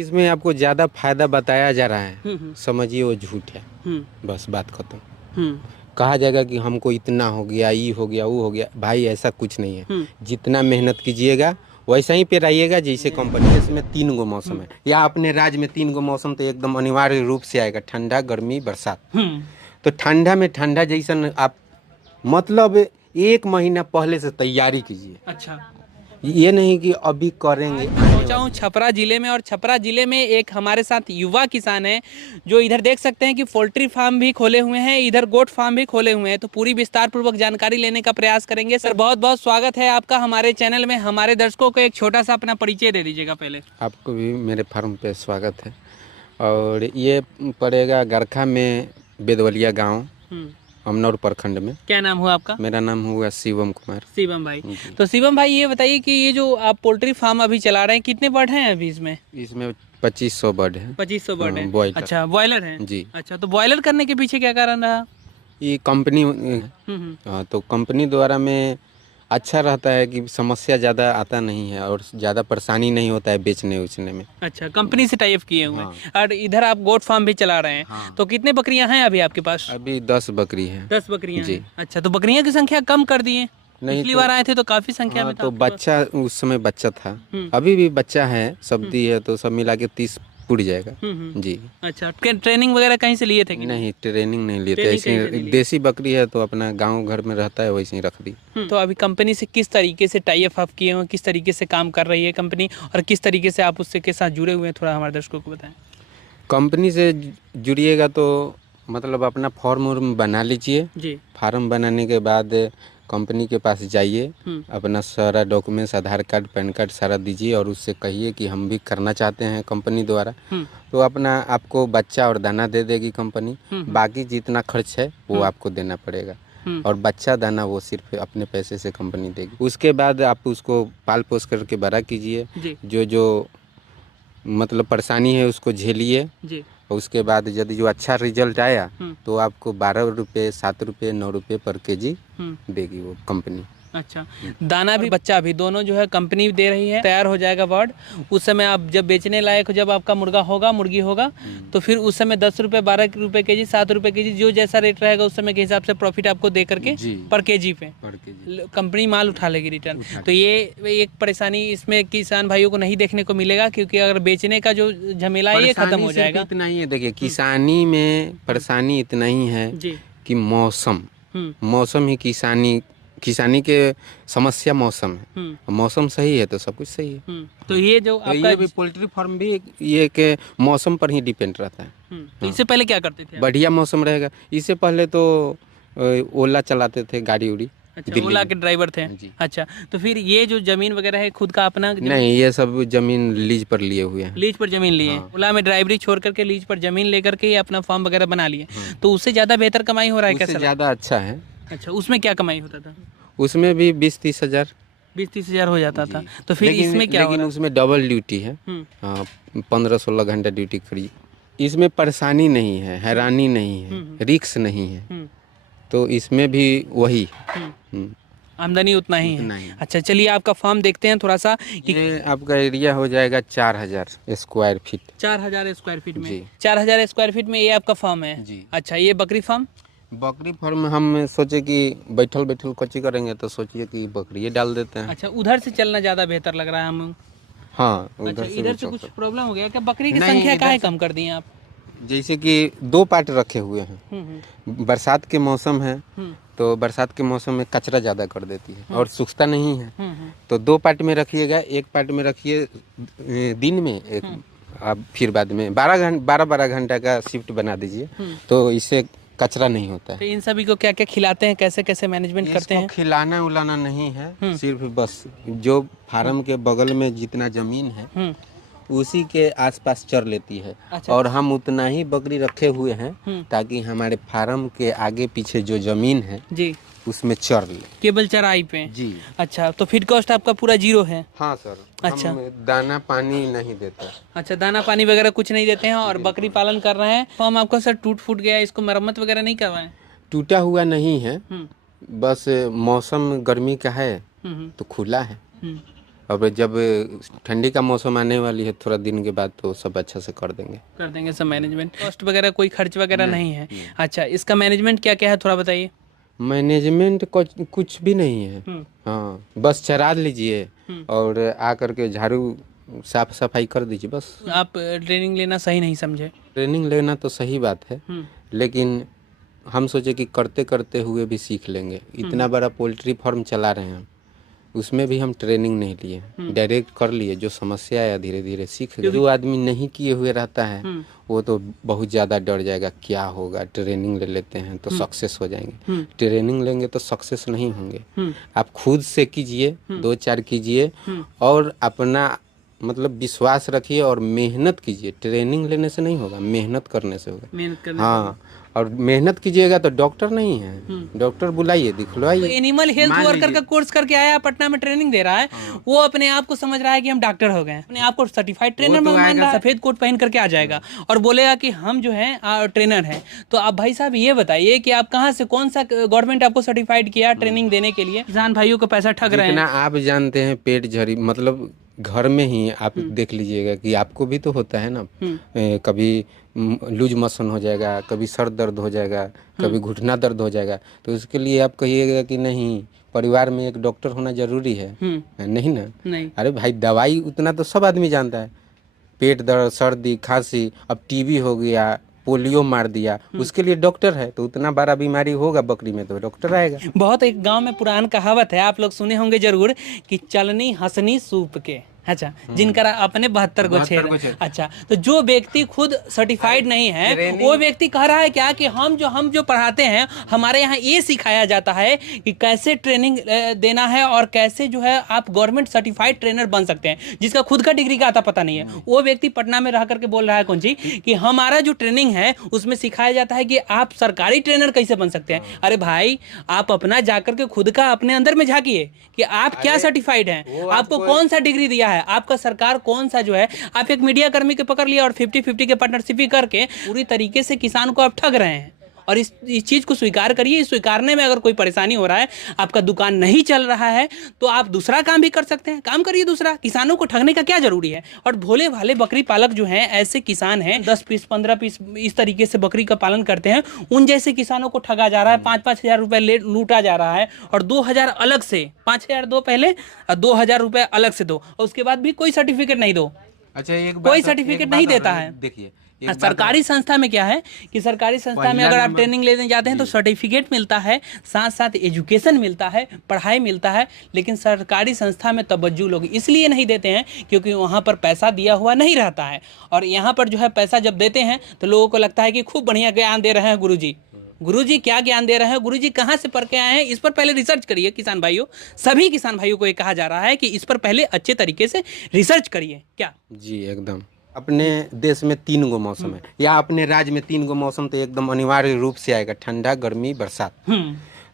इसमें आपको ज़्यादा फायदा बताया जा रहा है, हम्म समझिए वो झूठ है। हम्म बस बात खत्म। हम्म कहा जाएगा कि हमको इतना हो गया, ये हो गया, वो हो गया, भाई ऐसा कुछ नहीं है। हम्म जितना मेहनत कीजिएगा वैसा ही पे रहिएगा। जैसे कंपनी इसमें 3 गो मौसम है, या अपने राज्य में 3 गो मौसम तो एकदम अनिवार्य रूप से आएगा, ठंडा, गर्मी, बरसात। हम्म तो ठंडा में ठंडा जैसन आप मतलब 1 महीना पहले से तैयारी कीजिए। अच्छा। ये नहीं कि अभी करेंगे। आज मैं पहुंचा हूँ छपरा जिले में, और छपरा जिले में एक हमारे साथ युवा किसान है जो इधर देख सकते हैं कि पोल्ट्री फार्म भी खोले हुए हैं, इधर गोट फार्म भी खोले हुए हैं। तो पूरी विस्तार पूर्वक जानकारी लेने का प्रयास करेंगे। सर बहुत बहुत स्वागत है आपका हमारे चैनल में। हमारे दर्शकों को एक छोटा सा अपना परिचय दे दीजिएगा पहले। आपको भी मेरे फार्म पे स्वागत है। और ये पड़ेगा गरखा में, बेदवलिया गांव, अमनौर प्रखंड में। क्या नाम हुआ आपका? मेरा नाम हुआ शिवम कुमार। शिवम भाई। तो शिवम भाई ये बताइए कि ये जो आप पोल्ट्री फार्म अभी चला रहे हैं, कितने बर्ड हैं अभी इसमें? इसमें 2500 बर्ड है। 2500 बर्ड है। बॉयलर। अच्छा, बॉयलर है जी। अच्छा, तो बॉयलर करने के पीछे क्या कारण रहा? ये कंपनी तो कंपनी द्वारा में अच्छा रहता है कि समस्या ज़्यादा आता नहीं है और ज़्यादा परेशानी नहीं होता है बेचने उचने में। अच्छा, कंपनी से टाई अप किए हुए हैं। हाँ। और इधर आप गोट फार्म भी चला रहे हैं। हाँ। तो कितने बकरियां हैं अभी आपके पास? अभी 10 बकरी है। 10 बकरियां जी। हैं। अच्छा, तो बकरियां की संख्या कम कर दिए? नहीं पिछली तो- बार आए थे तो काफी संख्या में था तो आपके पास। बच्चा उस समय बच्चा था, हम्म। अभी भी बच्चा है, सब दी है तो सब मिला के 30 पुड़ जाएगा। जी। अच्छा, ट्रेनिंग वगैरह कहीं से लिए थे कि नहीं, ट्रेनिंग नहीं लेते, ट्रेनिंग कहीं से ऐसे नहीं ली? देसी बकरी है तो अपना गांव घर में रहता है वैसे ही रख दी। तो अभी कंपनी से किस तरीके से टाई अप आप किए हुए हैं, किस तरीके से काम कर रही है कंपनी, और किस तरीके से आप उससे के साथ जुड़े हुए हैं, थोड़ा हमारे दर्शकों को बताएं। कंपनी से जुड़िएगा तो मतलब अपना फॉर्म उर्म बना लीजिए। जी। फार्म बनाने के बाद कंपनी के पास जाइए, अपना सारा डॉक्यूमेंट्स, आधार कार्ड, पैन कार्ड सारा दीजिए और उससे कहिए कि हम भी करना चाहते हैं कंपनी द्वारा। तो अपना आपको बच्चा और दाना दे देगी कंपनी। बाकी जितना खर्च है वो आपको देना पड़ेगा। और बच्चा दाना वो सिर्फ अपने पैसे से कंपनी देगी। उसके बाद आप उसको पाल पोस करके बड़ा कीजिए। जी। जो जो मतलब परेशानी है उसको झेलिए। जी। और उसके बाद यदि जो अच्छा रिजल्ट आया तो आपको 12 रुपये, 7 रुपये, 9 रुपये पर केजी देगी वो कंपनी। अच्छा, दाना भी बच्चा भी दोनों जो है कंपनी दे रही है। तैयार हो जाएगा बर्ड, उस समय आप जब बेचने लायक, जब आपका मुर्गा होगा, मुर्गी होगा, तो फिर उस समय 10 रुपये, 12 रुपये केजी, 7 रुपये केजी, जो जैसा रेट रहेगा उस समय के हिसाब से प्रॉफिट आपको दे करके पर केजी पे कंपनी माल उठा लेगी रिटर्न। तो ये एक परेशानी इसमें किसान भाइयों को नहीं देखने को मिलेगा, क्योंकि अगर बेचने का जो झमेला है ये खत्म हो जाएगा। इतना ही है, देखिए किसानी में परेशानी इतना ही है कि मौसम ही किसानी के समस्या मौसम है। मौसम सही है तो सब कुछ सही है। तो ये जो आपका ये भी पोल्ट्री फार्म भी ये के मौसम पर ही डिपेंड रहता है। तो इससे पहले क्या करते थे? बढ़िया मौसम रहेगा। इससे पहले तो ओला चलाते थे, गाड़ी उड़ी। अच्छा, ओला के ड्राइवर थे। अच्छा, तो फिर ये जो जमीन वगैरह है खुद का अपना? नहीं, ये सब जमीन लीज पर लिए हुए हैं। लीज पर जमीन लिए। ओला में ड्राइवरी छोड़ करके लीज पर जमीन लेकर के अपना फार्म वगैरह बना लिए। तो उससे ज्यादा बेहतर कमाई हो रहा है? कैसे ज्यादा अच्छा है? अच्छा, उसमें क्या कमाई होता था? उसमें भी 20-30 हज़ार, 20-30 हज़ार हो जाता था। तो फिर इसमें क्या? लेकिन उसमें डबल ड्यूटी है। 15-16 घंटा ड्यूटी करी। इसमें परेशानी नहीं है, हैरानी नहीं है, रिक्स नहीं है। तो इसमें भी वही आमदनी उतना ही है। अच्छा, चलिए आपका फार्म देखते हैं थोड़ा सा। ये आपका एरिया हो जाएगा 4000 स्क्वायर फीट। 4000 स्क्वायर फीट में? 4000 स्क्वायर फीट में ये आपका फार्म है जी। अच्छा, ये बकरी फार्म? बकरी फार्म हम सोचे कि बैठल बैठल कोची करेंगे तो सोचिए कि बकरी डाल देते हैं। अच्छा, उधर से चलना ज़्यादा बेहतर लग रहा है हम। हाँ, अच्छा, इधर से कुछ प्रॉब्लम हो गया क्या? बकरी की संख्या काहे कम कर दी आप? जैसे कि 2 पार्ट रखे हुए हैं। बरसात के मौसम है तो बरसात के मौसम में कचरा ज़्यादा कर देती है और सूखता नहीं है। तो 2 पार्ट में रखिएगा। एक पार्ट में रखिए दिन में, एक आप फिर बाद में 12 घंटा का शिफ्ट बना दीजिए, तो इससे कचरा नहीं होता है। तो इन सभी को क्या क्या खिलाते हैं, कैसे कैसे मैनेजमेंट करते हैं? खिलाना उलाना नहीं है, सिर्फ बस जो फार्म के बगल में जितना जमीन है उसी के आसपास चर लेती है। अच्छा। और हम उतना ही बकरी रखे हुए हैं ताकि हमारे फार्म के आगे पीछे जो जमीन है जी उसमें चर ले, केवल चराई पे जी। अच्छा, तो फीड कॉस्ट आपका पूरा 0 है? हाँ सर। अच्छा, हम दाना पानी नहीं देता। अच्छा, दाना पानी वगैरह कुछ नहीं देते हैं और बकरी पालन कर रहे हैं। फार्म आपका सर टूट फूट गया, इसको मरम्मत वगैरह नहीं करवाएं? टूटा हुआ नहीं है, बस मौसम गर्मी का है तो खुला है अब जब ठंडी का मौसम आने वाली है थोड़ा दिन के बाद तो सब अच्छा से कर देंगे सब मैनेजमेंट कॉस्ट वगैरह कोई खर्च वगैरह नहीं है। अच्छा, इसका मैनेजमेंट क्या क्या है थोड़ा बताइए। मैनेजमेंट कुछ भी नहीं है। हाँ, बस चरा लीजिए और आकर के झाड़ू साफ सफाई कर दीजिए बस। आप ट्रेनिंग लेना सही नहीं समझे? ट्रेनिंग लेना तो सही बात है, लेकिन हम सोचे कि करते करते हुए भी सीख लेंगे। इतना बड़ा पोल्ट्री फार्म चला रहे हैं हम, उसमें भी हम ट्रेनिंग नहीं लिए, डायरेक्ट कर लिए। जो समस्या है धीरे धीरे सीख गए। जो आदमी नहीं किए हुए रहता है वो तो बहुत ज़्यादा डर जाएगा, क्या होगा। ट्रेनिंग ले लेते हैं तो सक्सेस हो जाएंगे, ट्रेनिंग लेंगे तो सक्सेस नहीं होंगे। आप खुद से कीजिए, 2-4 कीजिए और अपना मतलब विश्वास रखिए और मेहनत कीजिए। ट्रेनिंग लेने से नहीं होगा, मेहनत करने से होगा। हाँ, और मेहनत कीजिएगा तो डॉक्टर नहीं है, डॉक्टर बुलाइए, दिखलवाइए। तो एनिमल हेल्थ वर्कर का कोर्स करके आया, पटना में ट्रेनिंग दे रहा है। वो अपने आप को समझ रहा है कि हम डॉक्टर हो गए, अपने आप को सर्टिफाइड ट्रेनर मान रहा है। सफेद कोट पहन करके आ जाएगा और बोलेगा कि हम जो है ट्रेनर हैं। तो आप भाई साहब ये बताइए कि आप कहाँ से, कौन सा गवर्नमेंट आपको सर्टिफाइड किया ट्रेनिंग देने के लिए? किसान भाइयों को पैसा ठग रहे हैं। आप जानते हैं पेट झड़ी, मतलब घर में ही आप देख लीजिएगा कि आपको भी तो होता है ना। कभी लूज मोशन हो जाएगा, कभी सर दर्द हो जाएगा, कभी घुटना दर्द हो जाएगा। तो उसके लिए आप कहिएगा कि नहीं, परिवार में एक डॉक्टर होना जरूरी है। नहीं ना? नहीं। अरे भाई, दवाई उतना तो सब आदमी जानता है। पेट दर्द, सर्दी, खांसी, अब टीबी हो गया, पोलियो मार दिया, उसके लिए डॉक्टर है। तो उतना बड़ा बीमारी होगा बकरी में तो डॉक्टर आएगा। बहुत एक गांव में पुरान कहावत है, आप लोग सुने होंगे जरूर, कि चलनी हंसनी सूप के। अच्छा, जिनका अपने 72 गो छेद। अच्छा, तो जो व्यक्ति खुद सर्टिफाइड नहीं है वो व्यक्ति कह रहा है क्या कि हम जो पढ़ाते हैं, हमारे यहाँ ये सिखाया जाता है कि कैसे ट्रेनिंग देना है और कैसे जो है आप गवर्नमेंट सर्टिफाइड ट्रेनर बन सकते हैं, जिसका खुद का डिग्री का आता पता नहीं है। वो व्यक्ति पटना में रह करके बोल रहा है कौन जी कि हमारा जो ट्रेनिंग है उसमें सिखाया जाता है कि आप सरकारी ट्रेनर कैसे बन सकते हैं। अरे भाई, आप अपना जाकर के खुद का अपने अंदर में झांकिए कि आप क्या सर्टिफाइड हैं, आपको कौन सा डिग्री दिया है, आपका सरकार कौन सा जो है। आप एक मीडिया कर्मी के पकड़ लिया और 50-50 के पार्टनरशिप करके पूरी तरीके से किसान को आप ठग रहे हैं। और इस चीज को स्वीकार करिए। स्वीकारने में अगर कोई परेशानी हो रहा है, आपका दुकान नहीं चल रहा है, तो आप दूसरा काम भी कर सकते हैं, काम करिए दूसरा। किसानों को ठगने का क्या जरूरी है। और भोले भाले बकरी पालक जो हैं, ऐसे किसान हैं 10 पीस 15 पीस इस तरीके से बकरी का पालन करते हैं, उन जैसे किसानों को ठगा जा रहा है। 5-5 हजार रुपए लूटा जा रहा है और 2000 अलग से, 5000 दो पहले और 2000 रुपए अलग से दो, और उसके बाद भी कोई सर्टिफिकेट नहीं दो। अच्छा, कोई सर्टिफिकेट नहीं देता है। देखिए, सरकारी संस्था में क्या है कि सरकारी संस्था में अगर आप ट्रेनिंग लेने जाते हैं तो सर्टिफिकेट मिलता है, साथ साथ एजुकेशन मिलता है, पढ़ाई मिलता है। लेकिन सरकारी संस्था में तवज्जो लोग इसलिए नहीं देते हैं क्योंकि वहाँ पर पैसा दिया हुआ नहीं रहता है। और यहाँ पर जो है पैसा जब देते हैं तो लोगों को लगता है कि खूब बढ़िया ज्ञान दे रहे हैं गुरुजी। गुरुजी क्या ज्ञान दे रहे हैं, गुरुजी कहाँ से पढ़ के आए हैं, इस पर पहले रिसर्च करिए। किसान भाइयों, सभी किसान भाइयों को ये कहा जा रहा है कि इस पर पहले अच्छे तरीके से रिसर्च करिए। क्या जी, एकदम। अपने देश में 3 गो मौसम है, या अपने राज्य में 3 गो मौसम तो एकदम अनिवार्य रूप से आएगा, ठंडा, गर्मी, बरसात।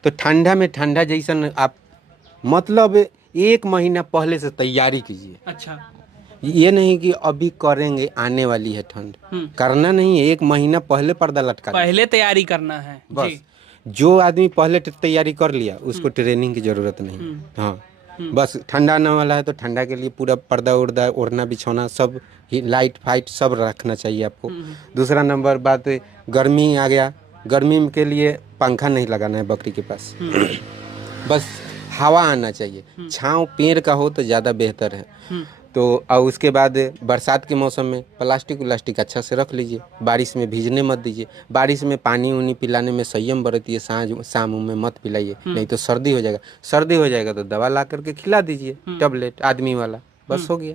तो ठंडा में ठंडा जैसन आप मतलब 1 महीना पहले से तैयारी कीजिए। अच्छा, ये नहीं कि अभी करेंगे, आने वाली है ठंड, करना नहीं है। 1 महीना पहले पर्दा लटका, पहले तैयारी करना है बस। जो आदमी पहले तैयारी कर लिया उसको ट्रेनिंग की जरूरत नहीं। हाँ, बस ठंडा आने वाला है तो ठंडा के लिए पूरा पर्दा उड़दा, ओढ़ना बिछौना सब, लाइट फाइट सब रखना चाहिए आपको। दूसरा नंबर बात, गर्मी आ गया, गर्मी के लिए पंखा नहीं लगाना है बकरी के पास, बस हवा आना चाहिए। छांव पेड़ का हो तो ज़्यादा बेहतर है। तो और उसके बाद बरसात के मौसम में प्लास्टिक अच्छा से रख लीजिए, बारिश में भीजने मत दीजिए। बारिश में पानी उनी पिलाने में संयम बरतिए, शाम में मत पिलाइए, नहीं तो सर्दी हो जाएगा। सर्दी हो जाएगा तो दवा ला करके खिला दीजिए, टैबलेट आदमी वाला, बस हो गया।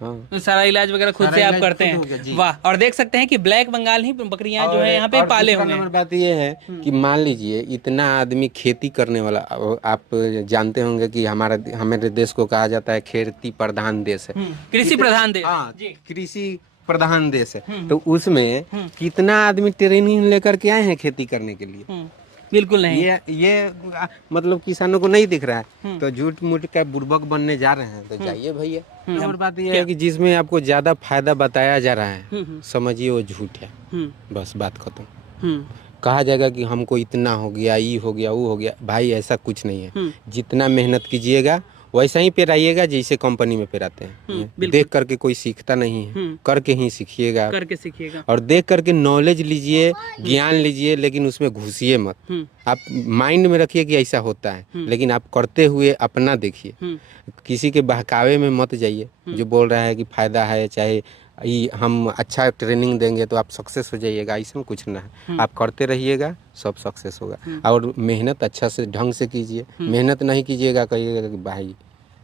हाँ, सारा इलाज वगैरह खुद से आप करते हैं। वाह। और देख सकते हैं कि ब्लैक बंगाल ही बकरियां जो है यहाँ पे पाले हुए हैं। बात ये है कि मान लीजिए इतना आदमी खेती करने वाला, आप जानते होंगे कि हमारे देश को कहा जाता है खेती प्रधान देश है, कृषि प्रधान देश। कृषि प्रधान देश है। तो उसमें कितना आदमी ट्रेनिंग लेकर के आए हैं खेती करने के लिए? बिल्कुल नहीं। ये मतलब किसानों को नहीं दिख रहा है, तो झूठ मूठ का बुर्बक बनने जा रहे हैं। तो जाइए भैया। और बात यह है कि जिसमें आपको ज्यादा फायदा बताया जा रहा है, समझिए वो झूठ है, बस बात खत्म। कहा जाएगा कि हमको इतना हो गया, ये हो गया, वो हो गया। भाई ऐसा कुछ नहीं है। जितना मेहनत कीजिएगा वैसा ही पेराइएगा जैसे कंपनी में पेराते हैं। देख करके कोई सीखता नहीं है, करके ही सीखिएगा, करके सीखिएगा। और देख करके नॉलेज लीजिए, ज्ञान लीजिए, लेकिन उसमें घुसिए मत। आप माइंड में रखिए कि ऐसा होता है, लेकिन आप करते हुए अपना देखिए, किसी के बहकावे में मत जाइए। जो बोल रहा है कि फायदा है, चाहे हम अच्छा ट्रेनिंग देंगे तो आप सक्सेस हो जाइएगा, ऐसा कुछ ना है। आप करते रहिएगा, सब सक्सेस होगा। और मेहनत अच्छा से ढंग से कीजिए, मेहनत नहीं कीजिएगा कहिएगा कि भाई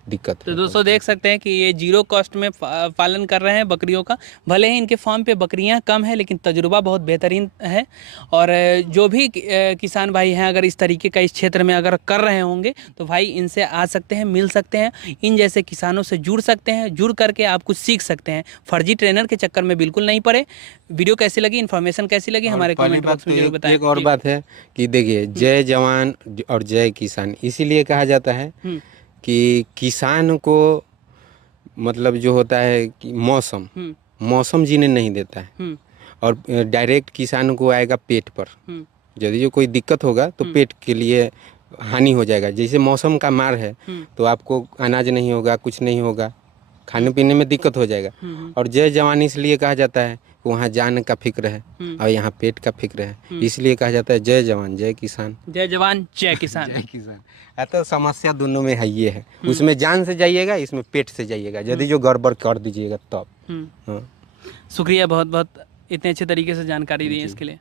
दिक्कत तो है। दोस्तों देख सकते हैं कि ये जीरो कॉस्ट में पालन कर रहे हैं बकरियों का। भले ही इनके फार्म पे बकरियां कम है, लेकिन तजुर्बा बहुत बेहतरीन है। और जो भी किसान भाई हैं, अगर इस तरीके का इस क्षेत्र में अगर कर रहे होंगे तो भाई इनसे आ सकते हैं, मिल सकते हैं, इन जैसे किसानों से जुड़ सकते हैं। जुड़ करके आप कुछ सीख सकते हैं। फर्जी ट्रेनर के चक्कर में बिल्कुल नहीं पड़े। वीडियो कैसी लगी, इन्फॉर्मेशन कैसी लगी, हमारे कमेंट बॉक्स में जरूर बताएं। एक और बात है कि देखिए, जय जवान और जय किसान इसीलिए कहा जाता है कि किसान को मतलब जो होता है कि मौसम जीने नहीं देता है, और डायरेक्ट किसान को आएगा पेट पर। यदि जो कोई दिक्कत होगा तो पेट के लिए हानि हो जाएगा। जैसे मौसम का मार है तो आपको अनाज नहीं होगा, कुछ नहीं होगा, खाने पीने में दिक्कत हो जाएगा। और जय जवान इसलिए कहा जाता है कि वहाँ जान का फिक्र है और यहाँ पेट का फिक्र है, इसलिए कहा जाता है जय जवान जय किसान। जय जवान जय किसान। जय किसान। तो समस्या दोनों में है, ये है, उसमें जान से जाइएगा, इसमें पेट से जाइएगा। यदि जो गड़बड़ कर दीजिएगा तब। हाँ, शुक्रिया बहुत बहुत, इतने अच्छे तरीके से जानकारी दी है इसके लिए।